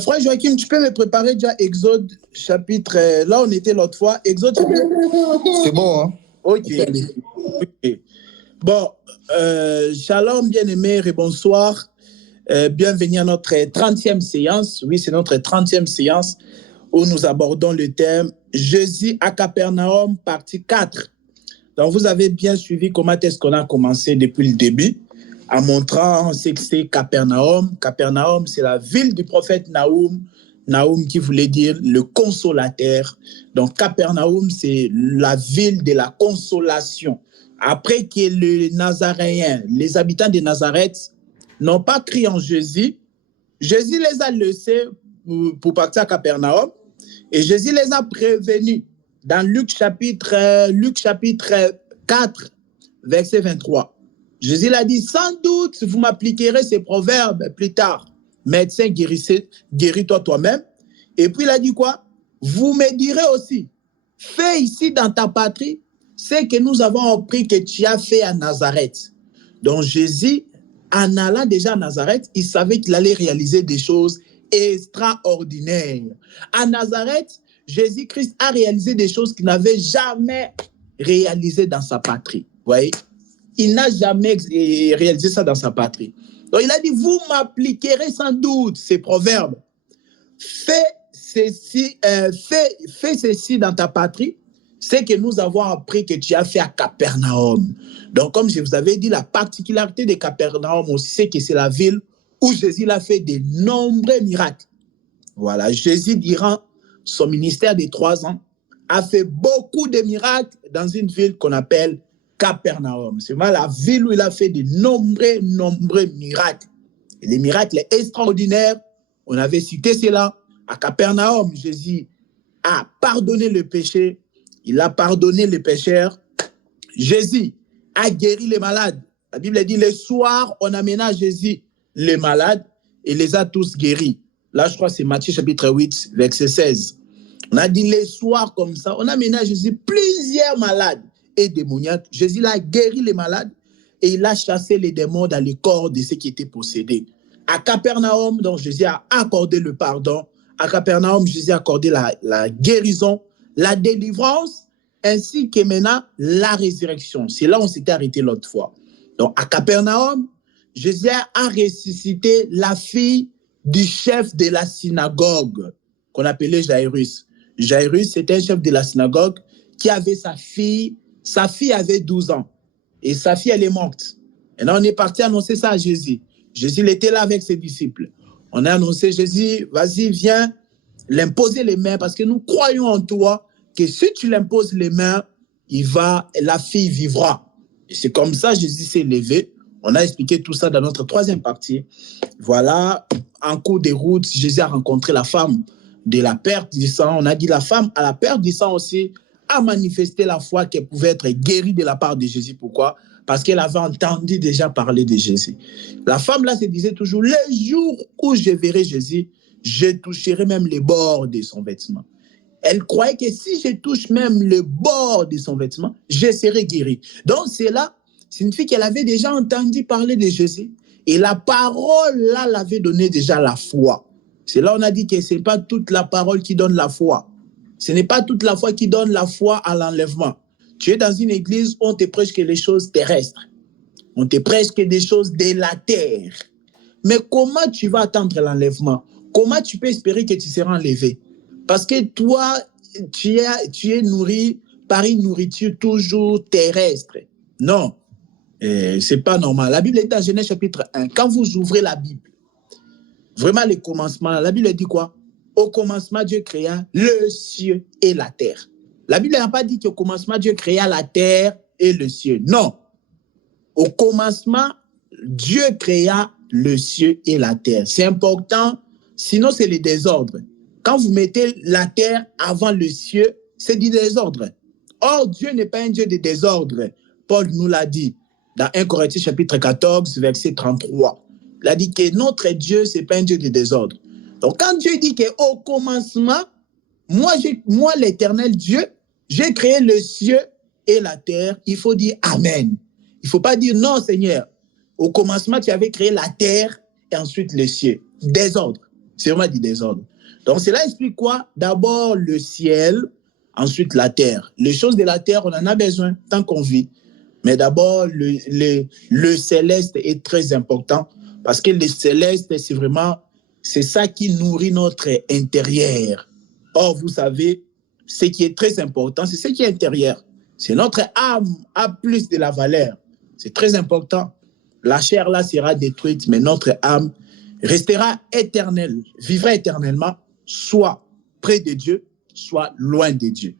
Frère Joachim, tu peux me préparer déjà Exode chapitre... là, on était l'autre fois. Exode chapitre... C'est bon, hein? Ok. Bon, shalom, bien-aimés, et bonsoir. Bienvenue à notre 30e séance. Oui, c'est notre 30e séance où nous abordons le thème Jésus à Capernaum, partie 4. Donc, vous avez bien suivi comment est-ce qu'on a commencé depuis le début, en montrant ce que c'est Capernaum. Capernaum, c'est la ville du prophète Naoum. Naoum qui voulait dire le consolateur. Donc, Capernaum, c'est la ville de la consolation. Après que les Nazaréens, les habitants de Nazareth, n'ont pas cru en Jésus, Jésus les a laissés pour partir à Capernaum et Jésus les a prévenus dans Luc chapitre 4, verset 23. Jésus l'a dit, sans doute, vous m'appliquerez ces proverbes plus tard. Médecin, guéris-toi toi-même. Et puis il a dit quoi? Vous me direz aussi, fais ici dans ta patrie ce que nous avons appris que tu as fait à Nazareth. Donc Jésus, en allant déjà à Nazareth, il savait qu'il allait réaliser des choses extraordinaires. À Nazareth, Jésus-Christ a réalisé des choses qu'il n'avait jamais réalisées dans sa patrie. Vous voyez? Il n'a jamais réalisé ça dans sa patrie. Donc il a dit, vous m'appliquerez sans doute ces proverbes. Fais ceci dans ta patrie, c'est que nous avons appris que tu as fait à Capernaum. Donc, comme je vous avais dit, la particularité de Capernaum aussi, c'est que c'est la ville où Jésus a fait de nombreux miracles. Voilà, Jésus, durant son ministère de 3 ans, a fait beaucoup de miracles dans une ville qu'on appelle Capernaum. C'est vraiment la ville où il a fait de nombreux miracles. Et les miracles extraordinaires, on avait cité cela. À Capernaum, Jésus a pardonné le péché. Il a pardonné les pécheurs. Jésus a guéri les malades. La Bible dit, le soir, on amena Jésus les malades et les a tous guéris. Là, je crois que c'est Matthieu chapitre 8, verset 16. On a dit, les soirs comme ça, on amena Jésus plusieurs malades et démoniaques. Jésus a guéri les malades et il a chassé les démons dans les corps de ceux qui étaient possédés. À Capernaum, donc Jésus a accordé le pardon. À Capernaum, Jésus a accordé la guérison, la délivrance, ainsi que maintenant la résurrection. C'est là où on s'était arrêté l'autre fois. Donc, à Capernaum, Jésus a ressuscité la fille du chef de la synagogue, qu'on appelait Jairus. Jairus, c'était un chef de la synagogue qui avait sa fille. Sa fille avait 12 ans. Et sa fille, elle est morte. Et là, on est parti annoncer ça à Jésus. Jésus, il était là avec ses disciples. On a annoncé, Jésus, vas-y, viens l'imposer les mains parce que nous croyons en toi que si tu l'imposes les mains, la fille vivra. Et c'est comme ça, Jésus s'est levé. On a expliqué tout ça dans notre 3e partie. Voilà, en cours de route, Jésus a rencontré la femme de la perte du sang. On a dit la femme à la perte du sang aussi a manifesté la foi qu'elle pouvait être guérie de la part de Jésus. Pourquoi? Parce qu'elle avait entendu déjà parler de Jésus. La femme là se disait toujours, le jour où je verrai Jésus, je toucherai même les bords de son vêtement. Elle croyait que si je touche même le bord de son vêtement, je serai guérie. Donc cela signifie qu'elle avait déjà entendu parler de Jésus. Et la parole là l'avait donné déjà la foi. C'est là on a dit que ce n'est pas toute la parole qui donne la foi. Ce n'est pas toute la foi qui donne la foi à l'enlèvement. Tu es dans une église où on te prêche que les choses terrestres. On te prêche que des choses de la terre. Mais comment tu vas attendre l'enlèvement? Comment tu peux espérer que tu seras enlevé? Parce que toi, tu es nourri par une nourriture toujours terrestre. Non, c'est pas normal. La Bible est dans Genèse chapitre 1. Quand vous ouvrez la Bible, vraiment le commencement, la Bible dit quoi? Au commencement, Dieu créa le ciel et la terre. La Bible n'a pas dit qu'au commencement, Dieu créa la terre et le ciel. Non. Au commencement, Dieu créa le ciel et la terre. C'est important, sinon c'est le désordre. Quand vous mettez la terre avant le ciel, c'est du désordre. Or, Dieu n'est pas un Dieu de désordre. Paul nous l'a dit dans 1 Corinthiens chapitre 14, verset 33. Il a dit que notre Dieu, ce n'est pas un Dieu de désordre. Donc, quand Dieu dit qu'au commencement, moi l'Éternel Dieu, j'ai créé le ciel et la terre, il faut dire Amen. Il ne faut pas dire non, Seigneur. Au commencement, tu avais créé la terre et ensuite le ciel. Désordre. C'est vraiment du désordre. Donc, cela explique quoi? D'abord, le ciel, ensuite la terre. Les choses de la terre, on en a besoin tant qu'on vit. Mais d'abord, le céleste est très important parce que le céleste, c'est ça qui nourrit notre intérieur. Or, vous savez, ce qui est très important, c'est ce qui est intérieur. C'est notre âme a plus de la valeur. C'est très important. La chair là sera détruite, mais notre âme restera éternelle, vivra éternellement, soit près de Dieu, soit loin de Dieu.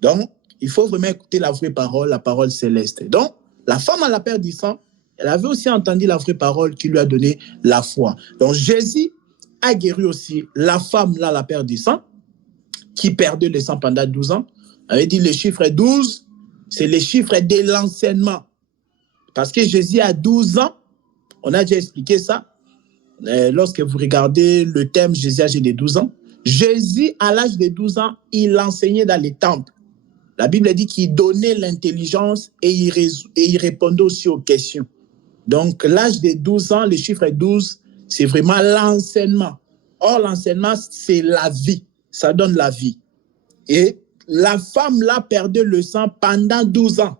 Donc, il faut vraiment écouter la vraie parole, la parole céleste. Donc, la femme à la perte du sang, elle avait aussi entendu la vraie parole qui lui a donné la foi. Donc, Jésus a guéri aussi la femme là, la perte du sang, qui perdait le sang pendant 12 ans. On avait dit le chiffre 12, c'est le chiffre de l'enseignement. Parce que Jésus a 12 ans, on a déjà expliqué ça. Lorsque vous regardez le thème Jésus âgé de 12 ans, Jésus, à l'âge de 12 ans, il enseignait dans les temples. La Bible dit qu'il donnait l'intelligence et il répondait aussi aux questions. Donc, l'âge de 12 ans, le chiffre 12, c'est vraiment l'enseignement. Or, l'enseignement, c'est la vie. Ça donne la vie. Et la femme là perdait le sang pendant 12 ans.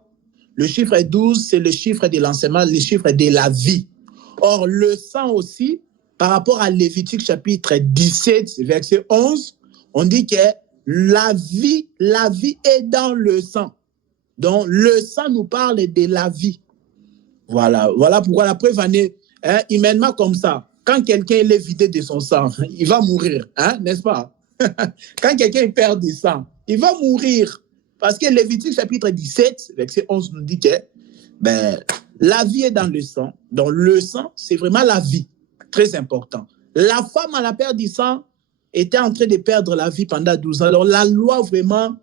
Le chiffre 12, c'est le chiffre de l'enseignement, le chiffre de la vie. Or, le sang aussi, par rapport à Lévitique chapitre 17, verset 11, on dit que la vie est dans le sang. Donc, le sang nous parle de la vie. Voilà pourquoi la preuve en est humainement comme ça. Quand quelqu'un est vidé de son sang, il va mourir, n'est-ce pas? Quand quelqu'un perd du sang, il va mourir. Parce que Lévitique chapitre 17, verset 11 nous dit que la vie est dans le sang. Donc le sang, c'est vraiment la vie. Très important. La femme à la perte du sang était en train de perdre la vie pendant 12 ans. Alors la loi vraiment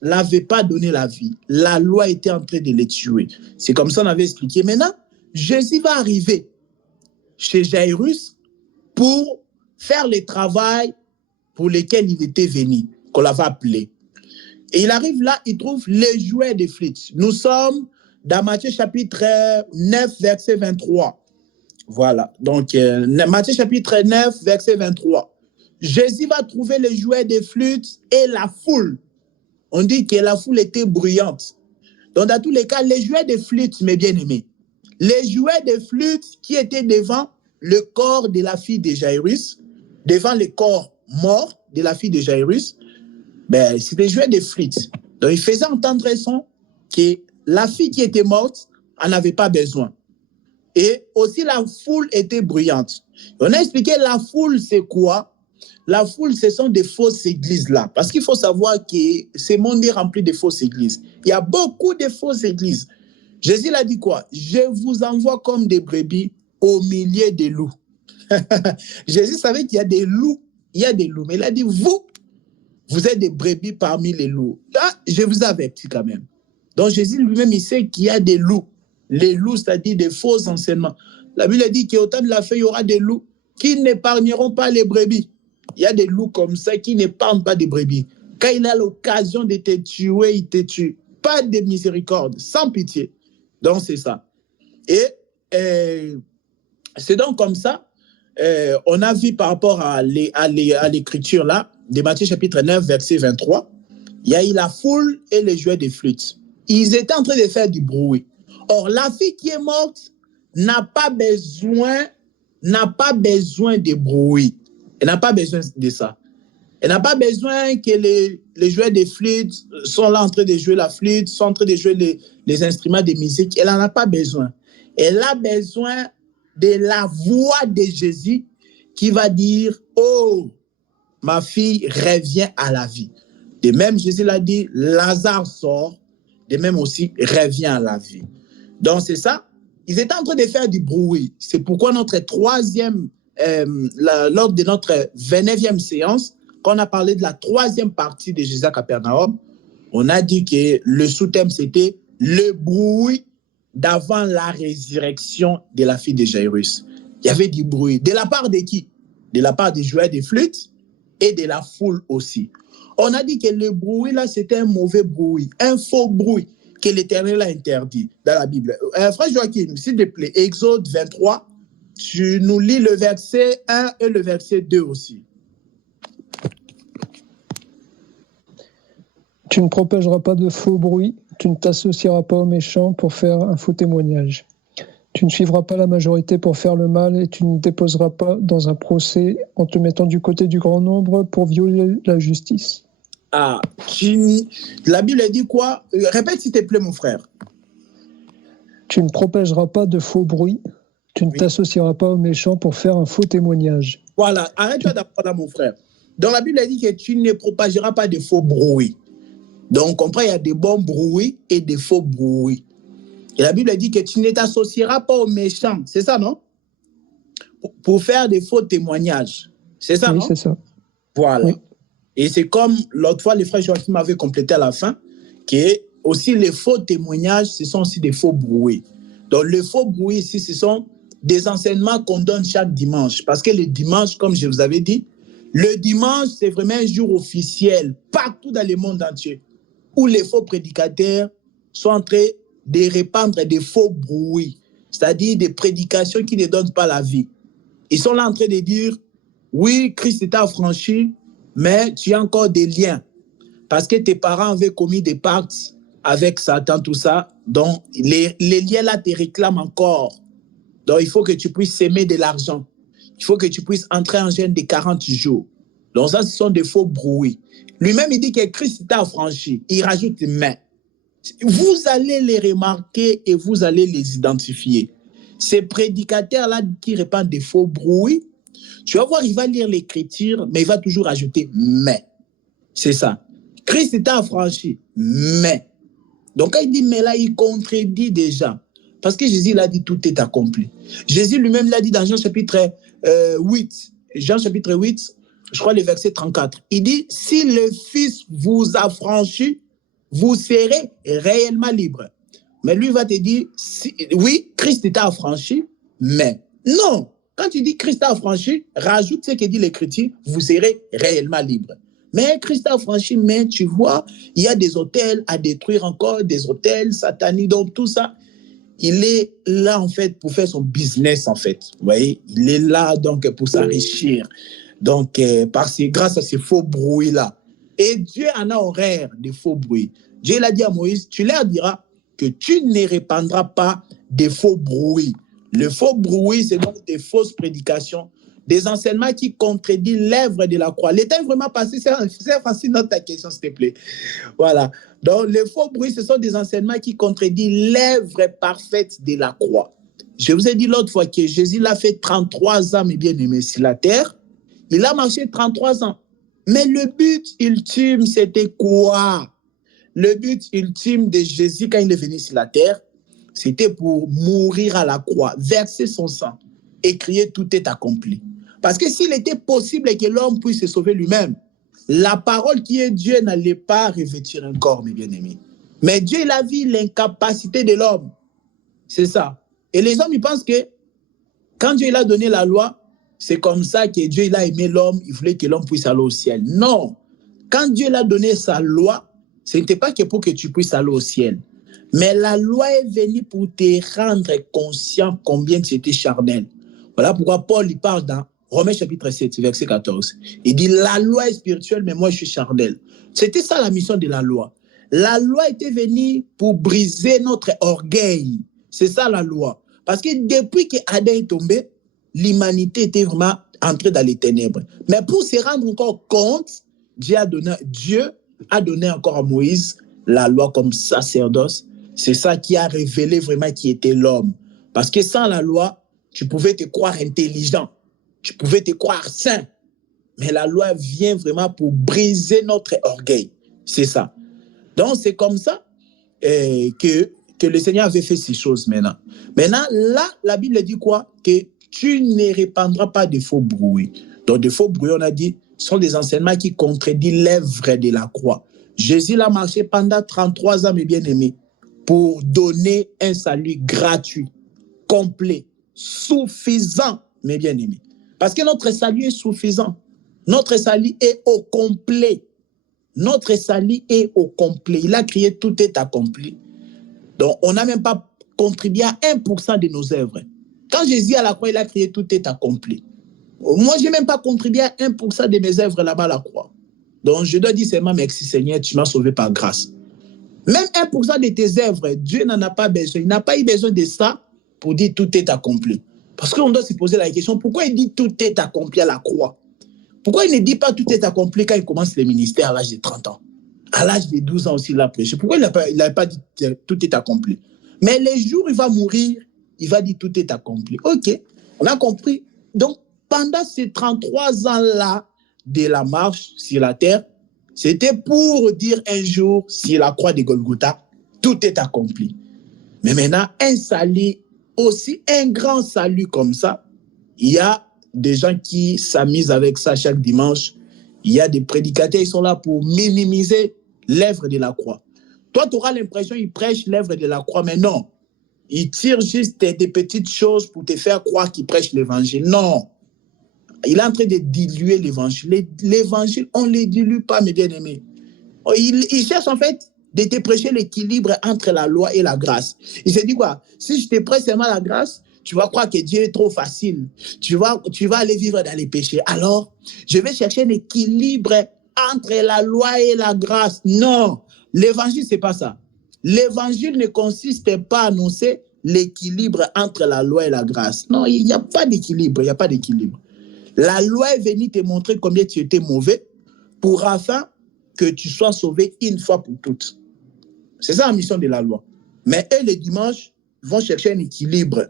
l'avait pas donné la vie. La loi était en train de les tuer. C'est comme ça qu'on avait expliqué. Maintenant, Jésus va arriver chez Jairus pour faire le travail pour lequel il était venu, qu'on l'avait appelé. Et il arrive là, il trouve les jouets de flûte. Nous sommes dans Matthieu chapitre 9, verset 23. Voilà. Donc, Matthieu chapitre 9, verset 23. Jésus va trouver les jouets de flûte et la foule. On dit que la foule était bruyante. Donc, dans tous les cas, les jouets de flûte, mes bien-aimés, les jouets de flûte qui étaient devant le corps de la fille de Jairus, devant le corps mort de la fille de Jairus, c'était des jouets de flûte. Donc, il faisait entendre son que la fille qui était morte en avait pas besoin. Et aussi, la foule était bruyante. On a expliqué la foule, c'est quoi? La foule, ce sont des fausses églises là. Parce qu'il faut savoir que ce monde est rempli de fausses églises. Il y a beaucoup de fausses églises. Jésus l'a dit quoi? Je vous envoie comme des brebis au milieu des loups. Jésus savait qu'il y a des loups. Il y a des loups. Mais il a dit, vous êtes des brebis parmi les loups. Là, je vous avertis quand même. Donc Jésus lui-même, il sait qu'il y a des loups. Les loups, c'est-à-dire des faux enseignements. La Bible dit qu'au temps de la fin, il y aura des loups qui n'épargneront pas les brebis. Il y a des loups comme ça qui n'épargnent pas des brebis. Quand il a l'occasion de te tuer, il te tue. Pas de miséricorde, sans pitié. Donc c'est ça. Et c'est donc comme ça, on a vu par rapport à l'écriture là, de Matthieu chapitre 9, verset 23, il y a eu la foule et les jouets de flûte. Ils étaient en train de faire du bruit. Or, la fille qui est morte n'a pas besoin de bruit. Elle n'a pas besoin de ça. Elle n'a pas besoin que les joueurs de flûte sont là en train de jouer la flûte, sont en train de jouer les instruments de musique. Elle n'en a pas besoin. Elle a besoin de la voix de Jésus qui va dire « Oh, ma fille revient à la vie ». De même, Jésus l'a dit « Lazare sort ». De même aussi, revient à la vie. Donc, c'est ça. Ils étaient en train de faire du bruit. C'est pourquoi lors de notre 29e séance, quand on a parlé de la troisième partie de Jésus à Capernaum, on a dit que le sous-thème, c'était le bruit d'avant la résurrection de la fille de Jairus. Il y avait du bruit. De la part de qui? De la part des joueurs de flûte et de la foule aussi. On a dit que le bruit, là, c'était un mauvais bruit, un faux bruit que l'Éternel a interdit dans la Bible. Frère Joachim, s'il te plaît, Exode 23, tu nous lis le verset 1 et le verset 2 aussi. Tu ne propageras pas de faux bruits, tu ne t'associeras pas aux méchants pour faire un faux témoignage. Tu ne suivras pas la majorité pour faire le mal et tu ne déposeras pas dans un procès en te mettant du côté du grand nombre pour violer la justice. Ah, la Bible dit quoi? Répète s'il te plaît, mon frère. Tu ne propageras pas de faux bruits, tu ne t'associeras pas aux méchants pour faire un faux témoignage. Voilà, arrête-toi d'apprendre, mon frère. Dans la Bible, elle dit que tu ne propageras pas de faux bruits. Donc, on comprend, il y a des bons bruits et des faux bruits. Et la Bible dit que tu ne t'associeras pas aux méchants. C'est ça, non? Pour faire des faux témoignages. C'est ça, oui, non? C'est ça. Voilà. Oui. Et c'est comme l'autre fois, les frères Joachim m'avaient complété à la fin, que aussi les faux témoignages, ce sont aussi des faux bruits. Donc, les faux bruits ici, ce sont des enseignements qu'on donne chaque dimanche. Parce que le dimanche, comme je vous avais dit, le dimanche, c'est vraiment un jour officiel, partout dans le monde entier, où les faux prédicateurs sont en train de répandre des faux bruits, c'est-à-dire des prédications qui ne donnent pas la vie. Ils sont là en train de dire, oui, Christ t'a affranchi, mais tu as encore des liens. Parce que tes parents avaient commis des pactes avec Satan, tout ça. Donc, les liens là te réclament encore. Donc, il faut que tu puisses s'aimer de l'argent. Il faut que tu puisses entrer en jeûne de 40 jours. Donc, ça, ce sont des faux bruits. Lui-même, il dit que Christ t'a affranchi. Il rajoute mais. Vous allez les remarquer et vous allez les identifier. Ces prédicateurs-là qui répandent des faux bruits, tu vas voir, il va lire l'écriture, mais il va toujours ajouter mais. C'est ça. Christ t'a affranchi, mais. Donc, quand il dit mais là, il contredit déjà. Parce que Jésus l'a dit, tout est accompli. Jésus lui-même l'a dit dans Jean chapitre 8. Jean chapitre 8, je crois le verset 34. Il dit, si le Fils vous affranchit, vous serez réellement libre. Mais lui va te dire, oui, Christ t'a affranchi, mais non. Quand tu dis Christ t'a affranchi, rajoute ce que dit l'Écriture, vous serez réellement libre. Mais Christ t'a affranchi, mais tu vois, il y a des hôtels à détruire encore, des hôtels sataniques, donc tout ça. Il est là, en fait, pour faire son business, en fait. Vous voyez, il est là, donc, pour s'enrichir. Donc, grâce à ces faux bruits-là. Et Dieu en a horreur des faux bruits. Dieu l'a dit à Moïse, tu leur diras que tu ne répandras pas des faux bruits. Le faux bruit, c'est donc des fausses prédications, des enseignements qui contredisent l'œuvre de la croix. L'état est vraiment passé, c'est facile, note ta question, s'il te plaît. Voilà. Donc, les faux bruits, ce sont des enseignements qui contredisent l'œuvre parfaite de la croix. Je vous ai dit l'autre fois que Jésus l'a fait 33 ans, mes bien-aimés, sur la terre. Il a marché 33 ans. Mais le but ultime, c'était quoi? Le but ultime de Jésus, quand il est venu sur la terre, c'était pour mourir à la croix, verser son sang et crier « tout est accompli ». Parce que s'il était possible que l'homme puisse se sauver lui-même, la parole qui est Dieu n'allait pas revêtir un corps, mes bien-aimés. Mais Dieu, il a vu l'incapacité de l'homme. C'est ça. Et les hommes, ils pensent que quand Dieu il a donné la loi, c'est comme ça que Dieu il a aimé l'homme, il voulait que l'homme puisse aller au ciel. Non. Quand Dieu il a donné sa loi, ce n'était pas que pour que tu puisses aller au ciel. Mais la loi est venue pour te rendre conscient combien tu étais charnel. Voilà pourquoi Paul il parle dans Romains chapitre 7, verset 14. Il dit, la loi est spirituelle, mais moi je suis charnel. C'était ça la mission de la loi. La loi était venue pour briser notre orgueil. C'est ça la loi. Parce que depuis que Adam est tombé, l'humanité était vraiment entrée dans les ténèbres. Mais pour se rendre encore compte, Dieu a donné encore à Moïse la loi comme sacerdoce. C'est ça qui a révélé vraiment qui était l'homme. Parce que sans la loi, tu pouvais te croire intelligent, tu pouvais te croire saint. Mais la loi vient vraiment pour briser notre orgueil. C'est ça. Donc, c'est comme ça que le Seigneur avait fait ces choses maintenant. Maintenant, là, la Bible dit quoi? Que tu ne répandras pas de faux bruits. Donc, de faux bruits, on a dit, sont des enseignements qui contredisent l'œuvre de la croix. Jésus a marché pendant 33 ans, mes bien-aimés, pour donner un salut gratuit, complet, suffisant, mes bien-aimés. Parce que notre salut est suffisant. Notre salut est au complet. Notre salut est au complet. Il a crié, tout est accompli. Donc, on n'a même pas contribué à 1% de nos œuvres. Quand Jésus à la croix, il a crié, tout est accompli. Moi, je n'ai même pas contribué à 1% de mes œuvres là-bas à la croix. Donc, je dois dire seulement merci Seigneur, tu m'as sauvé par grâce. Même 1% de tes œuvres, Dieu n'en a pas besoin. Il n'a pas eu besoin de ça pour dire tout est accompli. Parce qu'on doit se poser la question, pourquoi il dit tout est accompli à la croix? Pourquoi il ne dit pas tout est accompli quand il commence le ministère à l'âge de 30 ans? À l'âge de 12 ans aussi, il a prêché. Pourquoi il n'a pas dit tout est accompli? Mais les jours où il va mourir, il va dire tout est accompli. Ok, on a compris. Donc, pendant ces 33 ans-là de la marche sur la terre, c'était pour dire un jour, sur la croix de Golgotha, tout est accompli. Mais maintenant, un salut, aussi un grand salut comme ça, il y a des gens qui s'amusent avec ça chaque dimanche. Il y a des prédicateurs qui sont là pour minimiser l'œuvre de la croix. Toi, tu auras l'impression qu'ils prêchent l'œuvre de la croix, mais non. Ils tirent juste des petites choses pour te faire croire qu'ils prêchent l'évangile. Non. Il est en train de diluer l'évangile. L'évangile, on ne le dilue pas, mes bien-aimés. Il cherche en fait de te prêcher l'équilibre entre la loi et la grâce. Il se dit quoi? Si je te prêche seulement la grâce, tu vas croire que Dieu est trop facile. Tu vas aller vivre dans les péchés. Alors, je vais chercher l'équilibre entre la loi et la grâce. Non, l'évangile, ce n'est pas ça. L'évangile ne consiste pas à annoncer l'équilibre entre la loi et la grâce. Non, il n'y a pas d'équilibre. Il n'y a pas d'équilibre. La loi est venue te montrer combien tu étais mauvais pour afin que tu sois sauvé une fois pour toutes. C'est ça la mission de la loi. Mais eux, les dimanches, vont chercher un équilibre.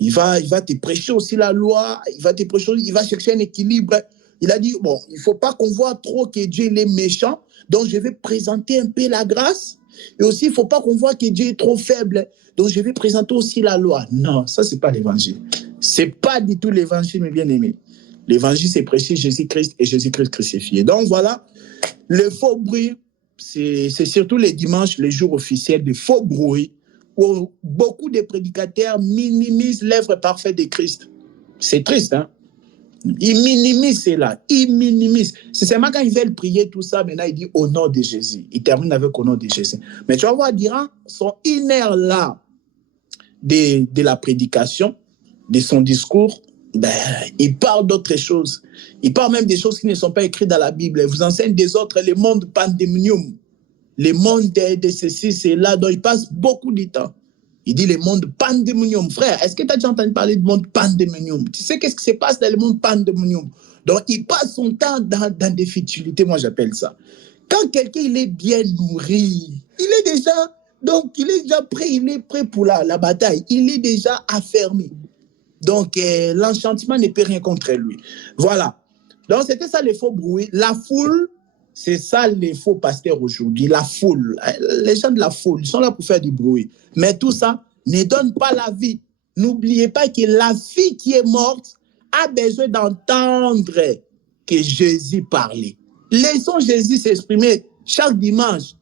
Il va te prêcher aussi la loi, il va chercher un équilibre. Il a dit, bon, il ne faut pas qu'on voit trop que Dieu est méchant, donc je vais présenter un peu la grâce. Et aussi, il ne faut pas qu'on voit que Dieu est trop faible, donc je vais présenter aussi la loi. Non, ça, ce n'est pas l'évangile. Ce n'est pas du tout l'évangile, mes bien-aimés. L'évangile, c'est prêcher Jésus-Christ et Jésus-Christ crucifié. Donc voilà, le faux bruit, c'est surtout les dimanches, les jours officiels de faux bruit, où beaucoup de prédicateurs minimisent l'œuvre parfaite de Christ. C'est triste, hein? Ils minimisent cela, ils minimisent. C'est seulement quand ils veulent prier tout ça, maintenant ils disent au nom de Jésus. Ils terminent avec au nom de Jésus. Mais tu vas voir, durant son 1 heure là de la prédication, de son discours, ben, il parle d'autres choses. Il parle même des choses qui ne sont pas écrites dans la Bible. Il vous enseigne des autres, le monde pandémonium. Le monde de ceci, c'est là, dont il passe beaucoup de temps. Il dit le monde pandémonium. Frère, est-ce que tu as déjà entendu parler du monde pandémonium? Tu sais qu'est-ce qui se passe dans le monde pandémonium? Donc, il passe son temps dans des futilités, moi j'appelle ça. Quand quelqu'un il est bien nourri, il est déjà prêt pour la bataille. Il est déjà affermi. Donc, l'enchantement ne peut rien contre lui. Voilà. Donc, c'était ça les faux bruits. La foule, c'est ça les faux pasteurs aujourd'hui. La foule. Les gens de la foule, ils sont là pour faire du bruit. Mais tout ça ne donne pas la vie. N'oubliez pas que la fille qui est morte a besoin d'entendre que Jésus parlait. Laissons Jésus s'exprimer chaque dimanche.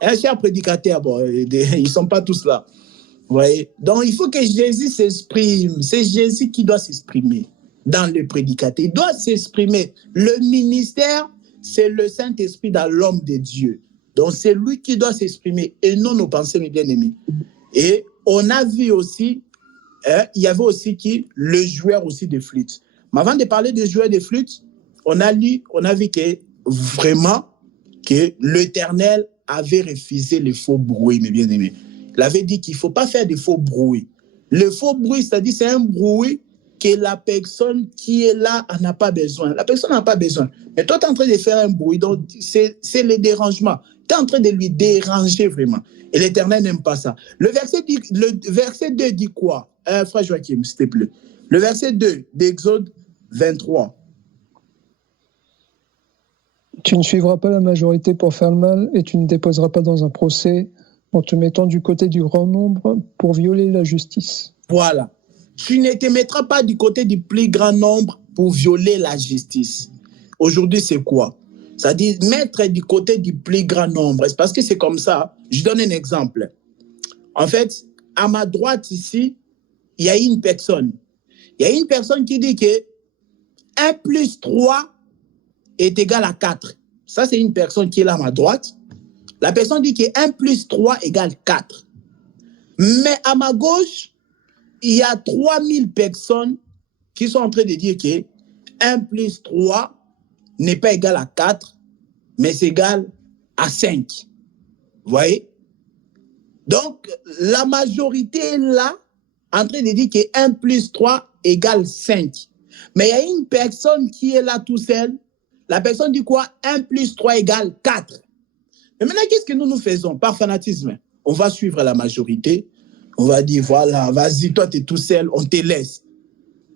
Un cher prédicateur, bon, ils ne sont pas tous là. Vous voyez? Donc, il faut que Jésus s'exprime. C'est Jésus qui doit s'exprimer dans le prédicateur. Il doit s'exprimer. Le ministère, c'est le Saint-Esprit dans l'homme de Dieu. Donc, c'est lui qui doit s'exprimer et non nos pensées, mes bien-aimés. Et on a vu aussi, il y avait aussi le joueur aussi de flûte. Mais avant de parler de joueur de flûte, on a vu que vraiment que l'Éternel avait refusé les faux bruits, mes bien-aimés. Il avait dit qu'il ne faut pas faire de faux bruits. Le faux bruit, c'est-à-dire c'est un bruit que la personne qui est là n'a pas besoin. La personne n'a pas besoin. Mais toi, tu es en train de faire un bruit, donc c'est le dérangement. Tu es en train de lui déranger vraiment. Et l'Éternel n'aime pas ça. Le verset 2 dit quoi? Frère Joachim, s'il te plaît. Le verset 2 d'Exode 23. Tu ne suivras pas la majorité pour faire le mal et tu ne déposeras pas dans un procès en te mettant du côté du grand nombre pour violer la justice. Voilà. Tu ne te mettras pas du côté du plus grand nombre pour violer la justice. Aujourd'hui, c'est quoi? C'est-à-dire mettre du côté du plus grand nombre. C'est parce que c'est comme ça. Je donne un exemple. En fait, à ma droite ici, il y a une personne. Il y a une personne qui dit que 1 plus 3 est égal à 4. Ça, c'est une personne qui est là à ma droite. La personne dit que 1 plus 3 égale 4. Mais à ma gauche, il y a 3000 personnes qui sont en train de dire que 1 plus 3 n'est pas égal à 4 mais c'est égal à 5. Vous voyez? Donc, la majorité est là, en train de dire que 1 plus 3 égale 5. Mais il y a une personne qui est là tout seul. La personne dit quoi? 1 plus 3 égale 4. Mais maintenant, qu'est-ce que nous faisons? Par fanatisme, on va suivre la majorité. On va dire, voilà, vas-y, toi, tu es tout seul, on te laisse.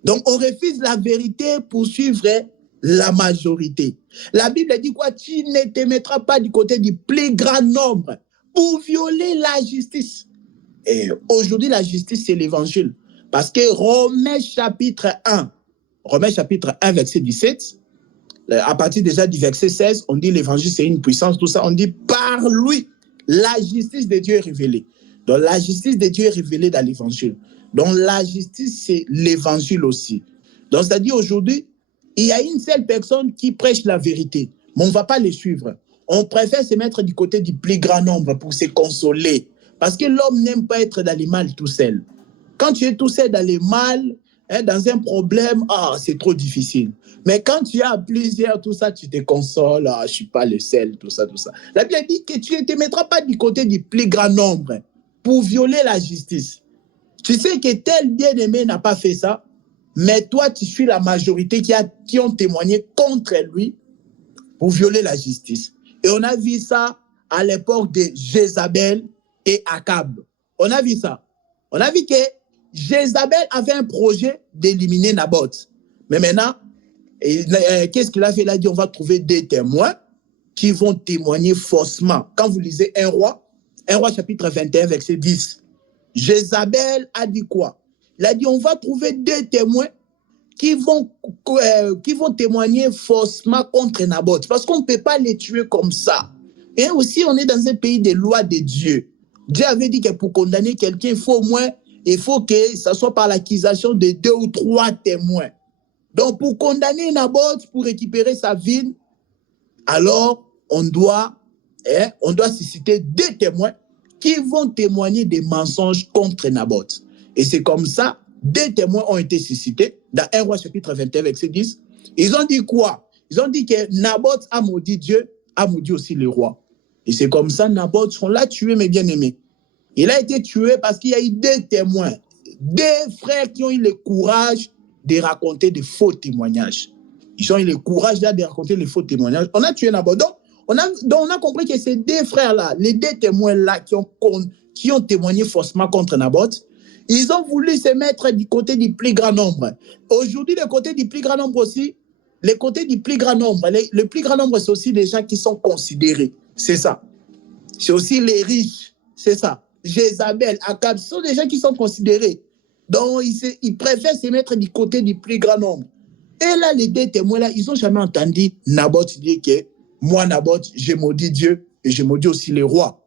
Donc, on refuse la vérité pour suivre la majorité. La Bible dit quoi? Tu ne te mettras pas du côté du plus grand nombre pour violer la justice. Et aujourd'hui, la justice, c'est l'évangile. Parce que Romains chapitre 1, verset 17, à partir déjà du verset 16, on dit l'évangile, c'est une puissance, tout ça. On dit par lui, la justice de Dieu est révélée. Donc, la justice de Dieu est révélée dans l'évangile. Donc, la justice, c'est l'évangile aussi. Donc, c'est-à-dire aujourd'hui, il y a une seule personne qui prêche la vérité, mais on ne va pas les suivre. On préfère se mettre du côté du plus grand nombre pour se consoler. Parce que l'homme n'aime pas être dans les mal tout seul. Quand tu es tout seul dans les mal, dans un problème, c'est trop difficile. Mais quand tu as plusieurs, tout ça, tu te consoles, je ne suis pas le seul, tout ça, tout ça. La Bible dit que tu ne te mettras pas du côté du plus grand nombre pour violer la justice. Tu sais que tel bien-aimé n'a pas fait ça, mais toi, tu suis la majorité qui ont témoigné contre lui pour violer la justice. Et on a vu ça à l'époque de Jézabel et Akab. On a vu ça. On a vu que Jézabel avait un projet d'éliminer Naboth. Mais maintenant, qu'est-ce qu'il a fait? Il a dit, on va trouver des témoins qui vont témoigner faussement. Quand vous lisez 1 roi chapitre 21, verset 10, Jézabel a dit quoi? Il a dit, on va trouver des témoins qui vont témoigner faussement contre Naboth. Parce qu'on ne peut pas les tuer comme ça. Et aussi, on est dans un pays des lois de Dieu. Dieu avait dit que pour condamner quelqu'un, il faut que ça soit par l'accusation de 2 ou 3 témoins. Donc, pour condamner Naboth, pour récupérer sa ville, alors on doit susciter des témoins qui vont témoigner des mensonges contre Naboth. Et c'est comme ça, des témoins ont été suscités dans 1 roi chapitre 21, verset 10. Ils ont dit quoi? Ils ont dit que Naboth a maudit Dieu, a maudit aussi le roi. Et c'est comme ça, Naboth, on l'a tué, mes bien-aimés. Il a été tué parce qu'il y a eu des témoins, des frères qui ont eu le courage de raconter des faux témoignages. Ils ont eu le courage de raconter les faux témoignages. On a tué Naboth. Donc, on a compris que ces deux frères-là, les deux témoins-là qui ont témoigné faussement contre Naboth, ils ont voulu se mettre du côté du plus grand nombre. Aujourd'hui, le côté du plus grand nombre aussi, le côté du plus grand nombre, le plus grand nombre, c'est aussi les gens qui sont considérés. C'est ça. C'est aussi les riches. C'est ça. Jézabel, Akab, ce sont des gens qui sont considérés. Donc, ils préfèrent se mettre du côté du plus grand nombre. Et là, les deux témoins-là, ils n'ont jamais entendu Naboth dire que moi, Naboth, j'ai maudit Dieu et j'ai maudit aussi les rois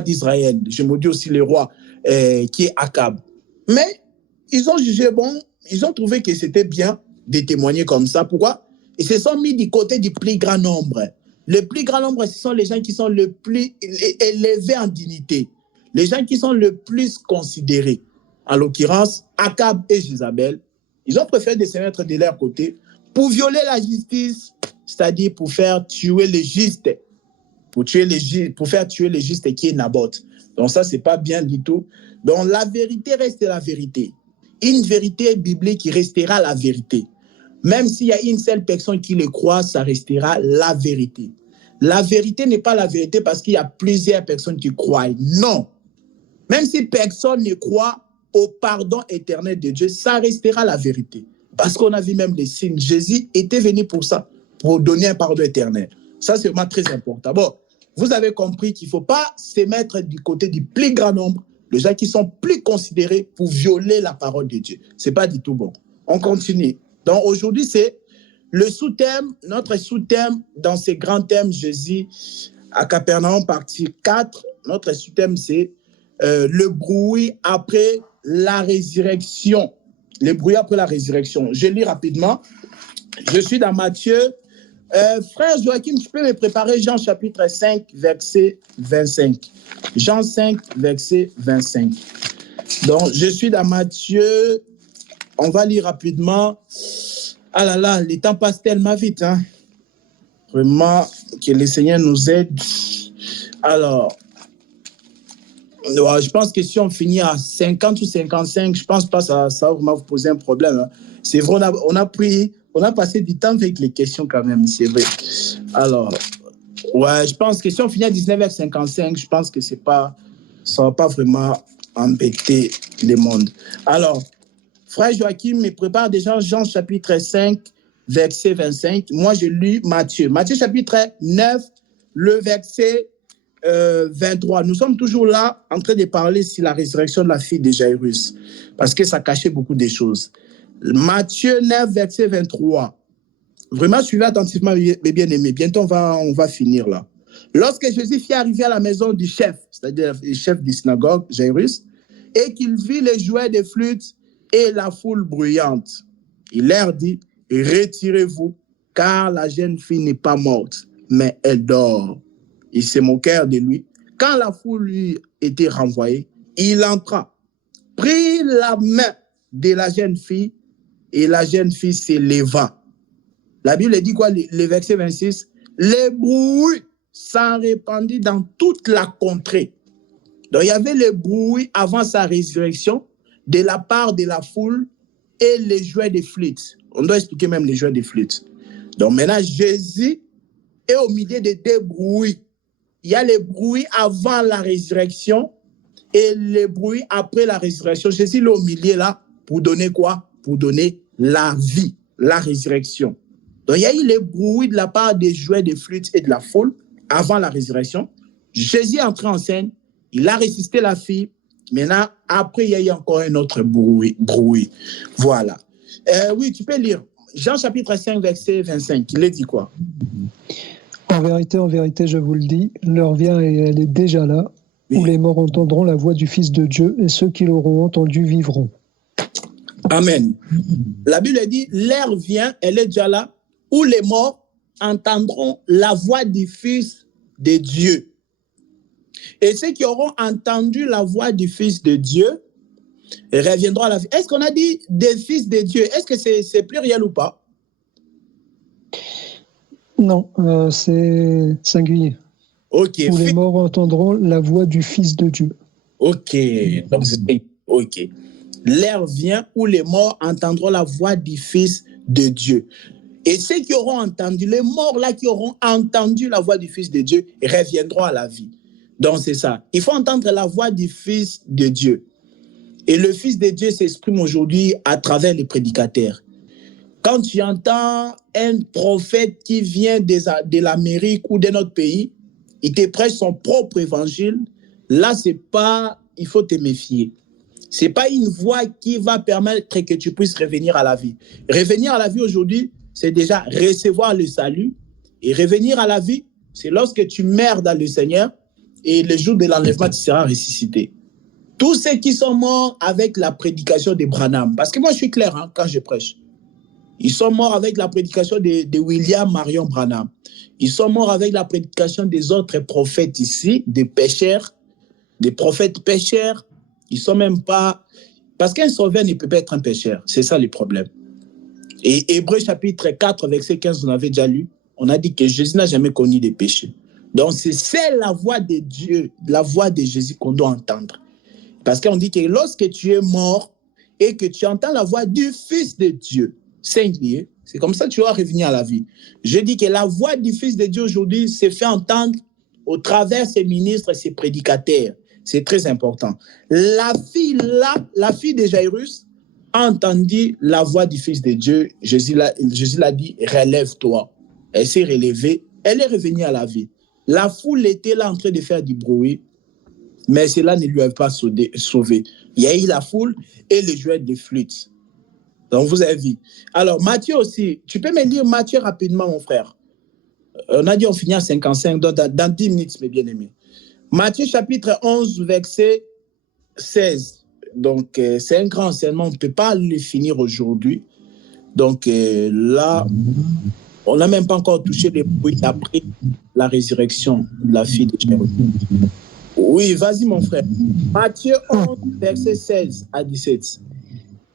d'Israël. J'ai maudit aussi les rois qui est Akab. Mais ils ont jugé bon, ils ont trouvé que c'était bien de témoigner comme ça. Pourquoi? Ils se sont mis du côté du plus grand nombre. Le plus grand nombre, ce sont les gens qui sont le plus élevés en dignité. Les gens qui sont le plus considérés. En l'occurrence, Akab et Jézabel, ils ont préféré de se mettre de leur côté pour violer la justice, c'est-à-dire pour faire tuer les justes, pour faire tuer les justes qui est Naboth. Donc ça, c'est pas bien du tout. Donc la vérité reste la vérité. Une vérité biblique qui restera la vérité. Même s'il y a une seule personne qui le croit, ça restera la vérité. La vérité n'est pas la vérité parce qu'il y a plusieurs personnes qui croient. Non. Même si personne ne croit au pardon éternel de Dieu, ça restera la vérité. Parce qu'on a vu même les signes. Jésus était venu pour ça, pour donner un pardon éternel. Ça, c'est vraiment très important. Bon, vous avez compris qu'il ne faut pas se mettre du côté du plus grand nombre, les gens qui sont plus considérés pour violer la parole de Dieu. Ce n'est pas du tout bon. On continue. Donc aujourd'hui, c'est le sous-thème, notre sous-thème dans ces grands thèmes, Jésus à Capernaum, partie 4. Notre sous-thème, c'est le bruit après la résurrection. Le bruit après la résurrection. Je lis rapidement. Je suis dans Matthieu. Frère Joachim, tu peux me préparer Jean chapitre 5, verset 25. Jean 5, verset 25. Donc, je suis dans Matthieu. On va lire rapidement. Ah là là, le temps passe tellement vite. Hein? Vraiment, Que le Seigneur nous aide. Alors, je pense que si on finit à 50 ou 55, je pense pas que ça va vraiment vous poser un problème. Hein. C'est vrai, on a passé du temps avec les questions quand même, c'est vrai. Alors, ouais, je pense que si on finit à 19h55, je pense que ça va pas vraiment embêter le monde. Alors, frère Joachim me prépare déjà Jean chapitre 5, verset 25. Moi, je lis Matthieu. Matthieu chapitre 9, le verset 23. Nous sommes toujours là en train de parler sur la résurrection de la fille de Jairus, parce que ça cachait beaucoup de choses. Matthieu 9, verset 23. Vraiment, suivez attentivement, mes bien-aimés. Bientôt, on va finir là. Lorsque Jésus fit arriver à la maison du chef, c'est-à-dire le chef de synagogue, Jairus, et qu'il vit les jouets de flûte et la foule bruyante, il leur dit, retirez-vous, car la jeune fille n'est pas morte, mais elle dort. Ils se moquèrent de lui. Quand la foule lui était renvoyée, il entra, prit la main de la jeune fille, et la jeune fille s'éleva. La Bible dit quoi, le verset 26? Les bruits s'en répandit dans toute la contrée. Donc, il y avait le bruit avant sa résurrection de la part de la foule et les jouets de flûte. On doit expliquer même les jouets de flûte. Donc, maintenant, Jésus est au milieu de deux bruits. Il y a les bruits avant la résurrection et les bruits après la résurrection. Jésus est au milieu là pour donner quoi? Pour donner la vie, la résurrection. Donc, il y a eu les bruits de la part des jouets de flûte et de la foule avant la résurrection. Jésus est entré en scène, il a ressuscité la fille. Maintenant, après, il y a eu encore un autre bruit. Voilà. Oui, tu peux lire. Jean chapitre 5, verset 25. Il est dit quoi? En vérité, je vous le dis, l'heure vient et elle est déjà là, où les morts entendront la voix du Fils de Dieu et ceux qui l'auront entendu vivront. Amen. La Bible dit, l'heure vient, elle est déjà là, où les morts entendront la voix du Fils de Dieu. Et ceux qui auront entendu la voix du Fils de Dieu reviendront à la vie. Est-ce qu'on a dit des fils de Dieu? Est-ce que c'est pluriel ou pas? Non, c'est singulier. Ok. Où les morts entendront la voix du Fils de Dieu. Ok. Donc, ok. L'heure vient où les morts entendront la voix du Fils de Dieu. Et ceux qui auront entendu, les morts là qui auront entendu la voix du Fils de Dieu, reviendront à la vie. Donc, c'est ça. Il faut entendre la voix du Fils de Dieu. Et le Fils de Dieu s'exprime aujourd'hui à travers les prédicateurs. Quand tu entends un prophète qui vient de l'Amérique ou de notre pays, il te prêche son propre évangile, là, c'est pas, il faut te méfier. C'est pas une voix qui va permettre que tu puisses revenir à la vie. Revenir à la vie aujourd'hui, c'est déjà recevoir le salut. Et revenir à la vie, c'est lorsque tu meurs dans le Seigneur et le jour de l'enlèvement, tu seras ressuscité. Tous ceux qui sont morts avec la prédication de Branham, parce que moi, je suis clair hein, quand je prêche. Ils sont morts avec la prédication de William Marion Branham. Ils sont morts avec la prédication des autres prophètes ici, des pécheurs, des prophètes pécheurs. Ils sont même pas... Parce qu'un sauveur ne peut pas être un pécheur. C'est ça le problème. Et Hébreux chapitre 4, verset 15, on avait déjà lu, on a dit que Jésus n'a jamais connu de péché. Donc c'est la voix de Dieu, la voix de Jésus qu'on doit entendre. Parce qu'on dit que lorsque tu es mort et que tu entends la voix du Fils de Dieu, singulier, c'est comme ça que tu vas revenir à la vie. Je dis que la voix du Fils de Dieu aujourd'hui se fait entendre au travers ses ministres et ses prédicateurs. C'est très important. La fille de Jairus a entendu la voix du Fils de Dieu. Jésus l'a dit, relève-toi. Elle s'est relevée, elle est revenue à la vie. La foule était là en train de faire du bruit, mais cela ne lui avait pas sauvé. Il y a eu la foule et les jouets de flûte. Donc, vous avez vu. Alors, Matthieu aussi. Tu peux me lire Matthieu rapidement, mon frère. On a dit on finit à 55, donc dans 10 minutes, mes bien-aimés. Matthieu chapitre 11, verset 16. Donc, c'est un grand enseignement. On ne peut pas le finir aujourd'hui. Donc, là, on n'a même pas encore touché les bruits après la résurrection de la fille de Jairus. Oui, vas-y, mon frère. Matthieu 11, verset 16 à 17.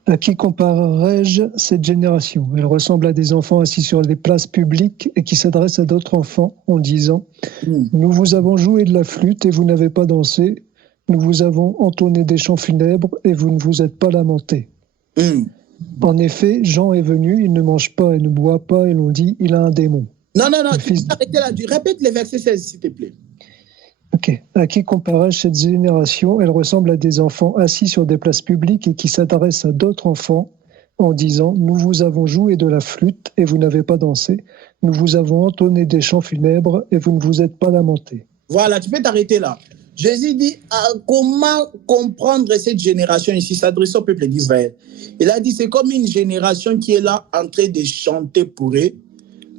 À qui comparerai-je cette génération? Elle ressemble à des enfants assis sur des places publiques et qui s'adressent à d'autres enfants en disant « Nous vous avons joué de la flûte et vous n'avez pas dansé. Nous vous avons entonné des chants funèbres et vous ne vous êtes pas lamentés. » En effet, Jean est venu, il ne mange pas et ne boit pas et l'on dit « Il a un démon. » Non, arrêtez là. Répète les versets 16, s'il te plaît. Ok. À qui comparerai-je cette génération? Elle ressemble à des enfants assis sur des places publiques et qui s'adressent à d'autres enfants en disant « Nous vous avons joué de la flûte et vous n'avez pas dansé. Nous vous avons entonné des chants funèbres et vous ne vous êtes pas lamentés. » Voilà, tu peux t'arrêter là. Jésus dit comment comprendre cette génération ici, s'adressant au peuple d'Israël. Il a dit c'est comme une génération qui est là en train de chanter pour eux.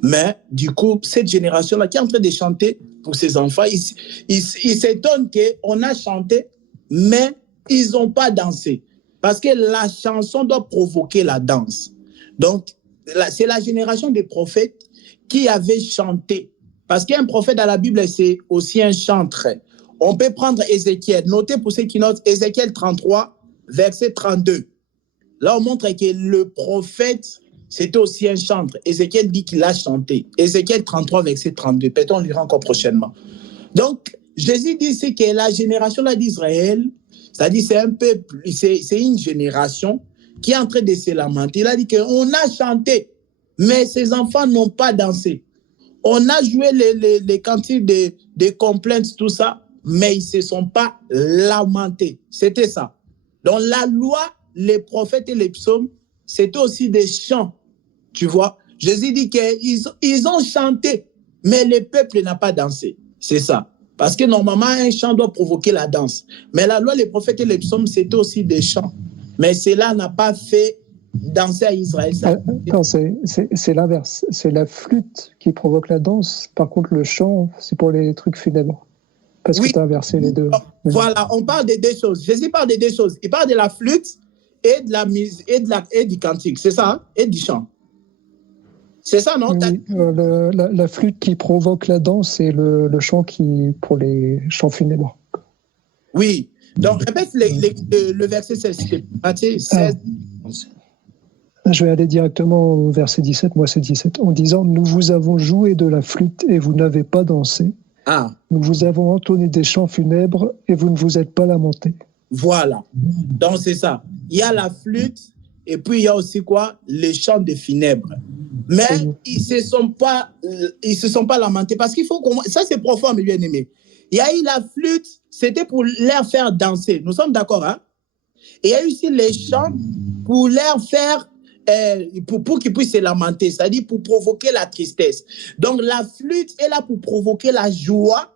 Mais du coup, cette génération-là qui est en train de chanter pour ses enfants, ils s'étonnent qu'on a chanté, mais ils n'ont pas dansé. Parce que la chanson doit provoquer la danse. Donc, c'est la génération des prophètes qui avait chanté. Parce qu'un prophète dans la Bible, c'est aussi un chantre. On peut prendre Ézéchiel. Notez pour ceux qui notent Ézéchiel 33, verset 32. Là, on montre que le prophète, c'était aussi un chantre. Ézéchiel dit qu'il a chanté. Ézéchiel 33, verset 32. Peut-être on lira encore prochainement. Donc, Jésus dit c'est que la génération d'Israël, c'est-à-dire c'est un peuple, c'est une génération qui est en train de se lamenter. Il a dit qu'on a chanté, mais ces enfants n'ont pas dansé. On a joué les cantiques de complaintes, tout ça, mais ils ne se sont pas lamentés. C'était ça. Dans la loi, les prophètes et les psaumes, c'était aussi des chants. Tu vois, Jésus dit qu'ils ont chanté, mais le peuple n'a pas dansé. C'est ça. Parce que normalement, un chant doit provoquer la danse. Mais la loi, les prophètes et les psaumes, c'était aussi des chants. Mais cela n'a pas fait danser à Israël. Non, c'est l'inverse. C'est la flûte qui provoque la danse. Par contre, le chant, c'est pour les trucs funèbres. Parce que tu as inversé les deux. Voilà, on parle de deux choses. Jésus parle de deux choses. Il parle de la flûte et de la mise et du cantique. C'est ça, hein? Et du chant. C'est ça, non? Oui, la flûte qui provoque la danse et le chant qui pour les chants funèbres. Oui. Donc, répète le verset 16. Matthieu 16. Je vais aller directement au verset 17. Moi, c'est 17. En disant « Nous vous avons joué de la flûte et vous n'avez pas dansé. Nous vous avons entonné des chants funèbres et vous ne vous êtes pas lamentés. » Voilà. Donc, c'est ça. Il y a la flûte et puis il y a aussi quoi? Les chants de funèbres. Mais ils ne se sont pas lamentés parce qu'il faut qu'on... Ça, c'est profond, mes bien-aimés. Il y a eu la flûte, c'était pour leur faire danser. Nous sommes d'accord, hein? Et il y a eu aussi les chants pour leur faire... pour qu'ils puissent se lamenter, c'est-à-dire pour provoquer la tristesse. Donc, la flûte est là pour provoquer la joie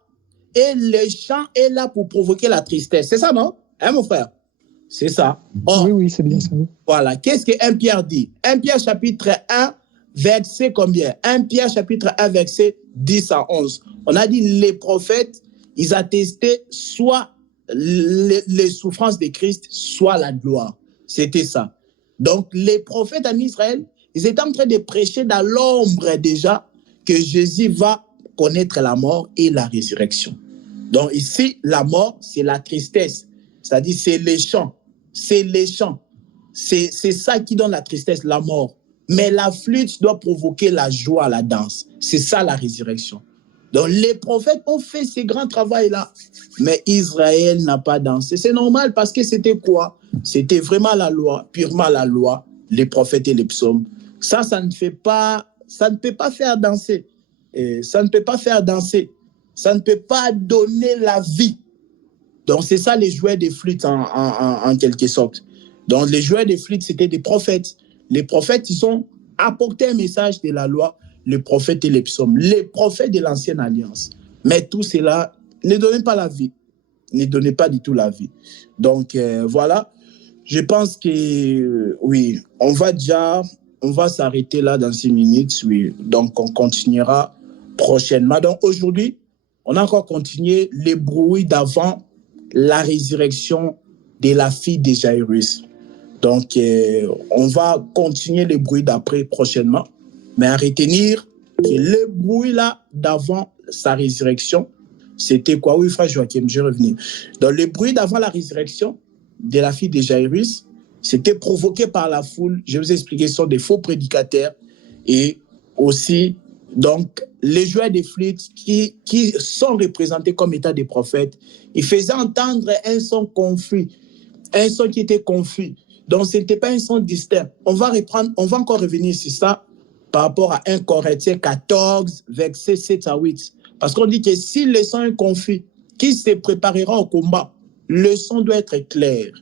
et le chant est là pour provoquer la tristesse. C'est ça, non? Hein, mon frère? C'est ça. Oui, c'est bien ça. Voilà. Qu'est-ce que 1 Pierre dit? 1 Pierre chapitre 1, verset combien? 1 Pierre chapitre 1, verset 10 à 11. On a dit les prophètes, ils attestaient soit les souffrances de Christ, soit la gloire. C'était ça. Donc, les prophètes en Israël, ils étaient en train de prêcher dans l'ombre déjà que Jésus va connaître la mort et la résurrection. Donc, ici, la mort, c'est la tristesse. C'est-à-dire, c'est les chants. C'est les chants. C'est ça qui donne la tristesse, la mort. Mais la flûte doit provoquer la joie, la danse. C'est ça la résurrection. Donc, les prophètes ont fait ces grands travaux-là. Mais Israël n'a pas dansé. C'est normal parce que c'était quoi? C'était vraiment la loi, purement la loi, les prophètes et les psaumes. Ça ne peut pas faire danser. Ça ne peut pas faire danser. Ça ne peut pas donner la vie. Donc, c'est ça les joueurs des flûtes en quelque sorte. Donc, les joueurs des flûtes, c'était des prophètes. Les prophètes, ils ont apporté un message de la loi, les prophètes et les psaumes, les prophètes de l'Ancienne Alliance. Mais tout cela ne donnait pas la vie. Ne donnait pas du tout la vie. Donc, voilà. Je pense que, oui, on va s'arrêter là dans 6 minutes, oui. Donc, on continuera prochainement. Donc, aujourd'hui, on a encore continué les bruits d'avant la résurrection de la fille de Jairus. Donc, on va continuer les bruits d'après prochainement. Mais à retenir que le bruit là d'avant sa résurrection, c'était quoi? Oui, frère Joachim, je vais revenir. Donc, le bruit d'avant la résurrection de la fille de Jairus, C'était provoqué par la foule. Je vous ai expliqué, ce sont des faux prédicateurs. Et aussi, donc, les joueurs des flûtes qui sont représentés comme étant des prophètes, ils faisaient entendre un son confus, un son qui était confus. Donc, ce n'était pas un son distinct. On va encore revenir sur ça par rapport à 1 Corinthiens 14, versets 7 à 8. Parce qu'on dit que si le son est confus, qui se préparera au combat, le son doit être clair.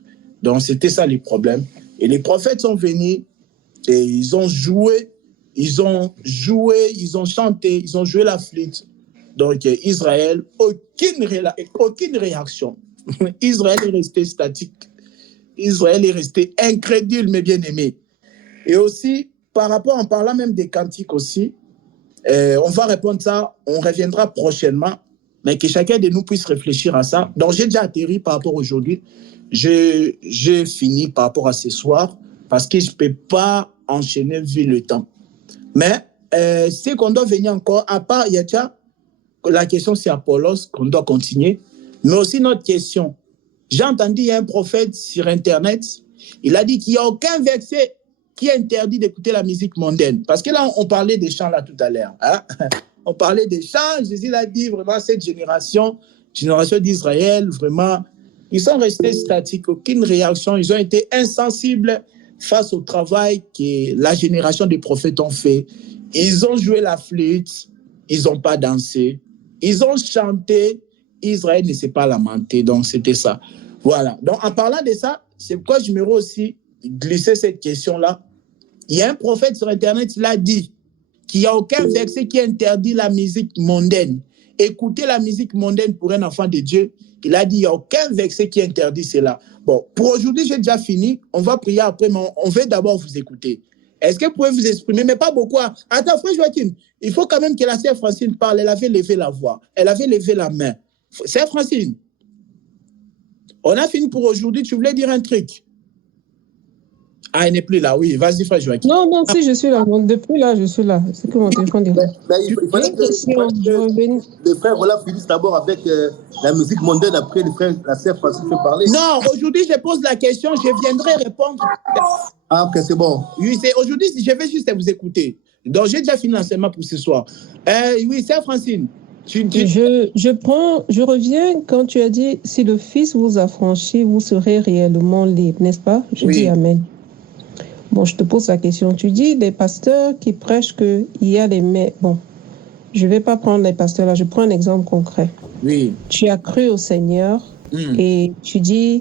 Donc, c'était ça les problèmes. Et les prophètes sont venus et ils ont joué, ils ont chanté, ils ont joué la flûte. Donc, Israël, aucune réaction. Israël est resté statique. Israël est resté incrédule, mes bien-aimés. Et aussi, par rapport, en parlant même des cantiques aussi, on va répondre ça, on reviendra prochainement, mais que chacun de nous puisse réfléchir à ça. Donc, j'ai déjà atterri par rapport à aujourd'hui. J'ai fini par rapport à ce soir, parce que je ne peux pas enchaîner vu le temps. Mais c'est qu'on doit venir encore, à part, il y a déjà la question, c'est Apollos, qu'on doit continuer, mais aussi notre question. J'ai entendu, il y a un prophète sur Internet, il a dit qu'il n'y a aucun verset qui interdit d'écouter la musique mondaine. Parce que là, on parlait des chants là tout à l'heure. Hein? On parlait des chants, Jésus l'a dit, vraiment, cette génération d'Israël, vraiment, ils sont restés statiques, aucune réaction, ils ont été insensibles face au travail que la génération des prophètes ont fait. Ils ont joué la flûte, ils n'ont pas dansé, ils ont chanté, Israël ne s'est pas lamenté, donc c'était ça. Voilà, donc en parlant de ça, c'est pourquoi je me aussi glisser cette question-là. Il y a un prophète sur Internet, il a dit qu'il n'y a aucun verset qui interdit la musique mondaine. Écouter la musique mondaine pour un enfant de Dieu, il a dit qu'il n'y a aucun verset qui interdit cela. Bon, pour aujourd'hui, j'ai déjà fini. On va prier après, mais on veut d'abord vous écouter. Est-ce que vous pouvez vous exprimer, mais pas beaucoup. Attends, frère Joachim, il faut quand même que la sœur Francine parle. Elle avait levé la voix, elle avait levé la main. Sœur Francine, on a fini pour aujourd'hui. Tu voulais dire un truc? Ah, elle n'est plus là, oui. Vas-y, frère Joachim. Non, si, je suis là. Depuis là, je suis là. C'est que mon téléphone dit. Il fallait que les frères finissent d'abord avec la musique mondaine, après la sœur Francine peut parler. Non, aujourd'hui, je pose la question, je viendrai répondre. Ah, ok, c'est bon. Oui, aujourd'hui, je vais juste vous écouter. Donc, j'ai déjà fini l'enseignement pour ce soir. Oui, sœur Francine. Je reviens quand tu as dit, si le Fils vous a franchi, vous serez réellement libre, n'est-ce pas? Je dis Amen. Bon, je te pose la question. Tu dis des pasteurs qui prêchent qu'il y a les mains. Bon, je ne vais pas prendre les pasteurs là, je prends un exemple concret. Oui. Tu as cru au Seigneur et tu dis